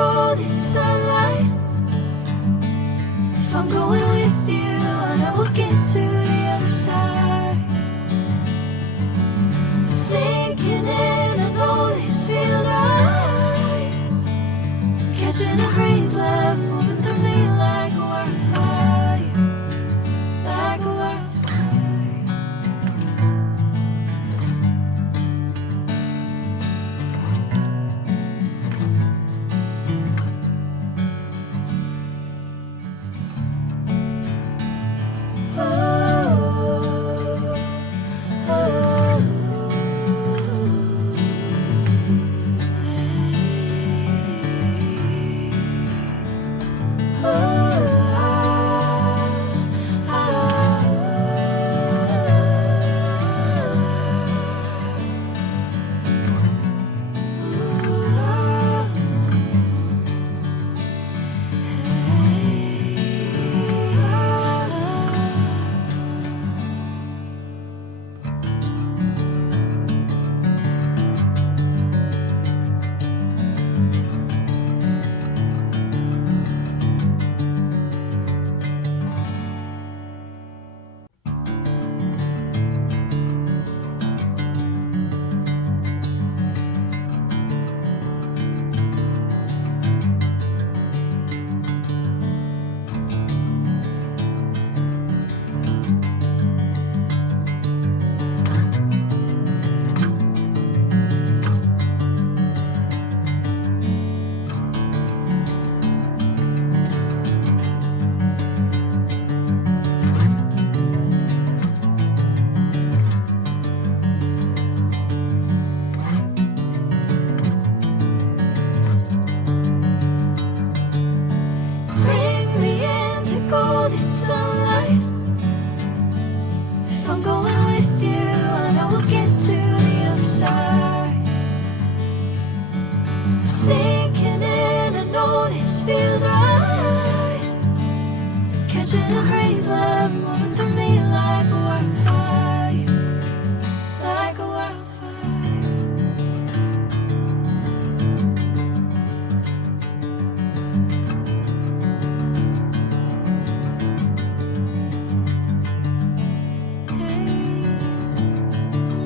golden sunlight. If I'm going with you, I know we'll get to the other side. Sinking in, I know this feels right. Catching a breeze, love moving through me like a wildfire, like a wildfire. Bring me into golden sunlight. If I'm going with you, I know we'll get to the other side. Sinking in, I know this feels right. Catching a breeze, love moving through me like a wildfire, like a wildfire.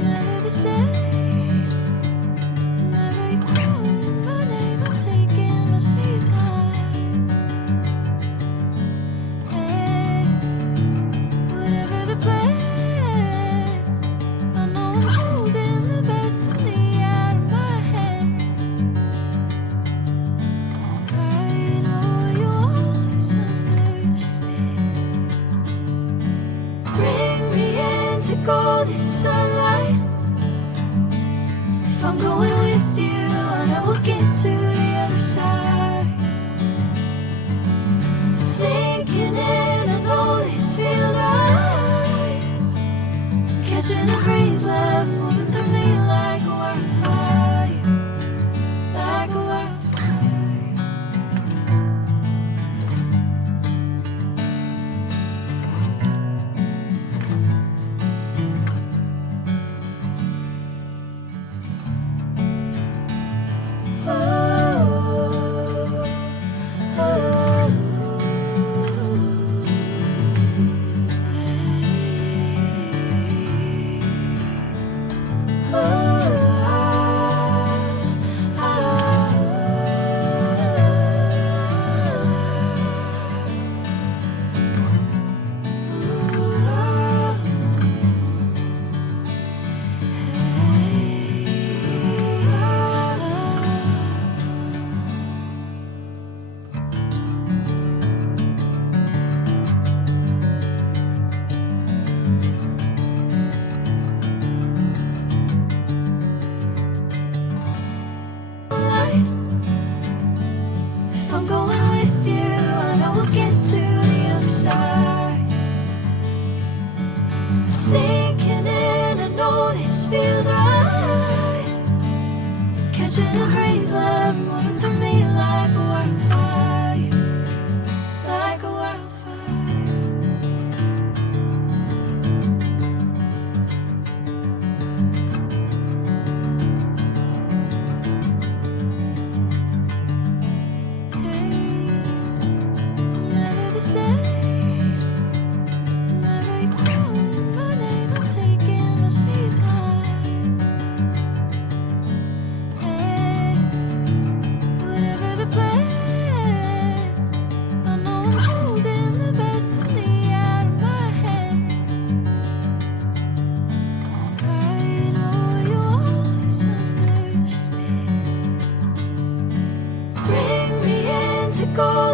Never the same. Whenever you're calling my name, I'm taking my sweet time. Hey, whatever the plan.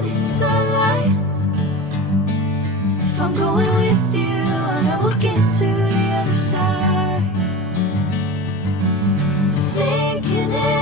golden sunlight. If I'm going with you, I know we'll get to the other side. Sinking in.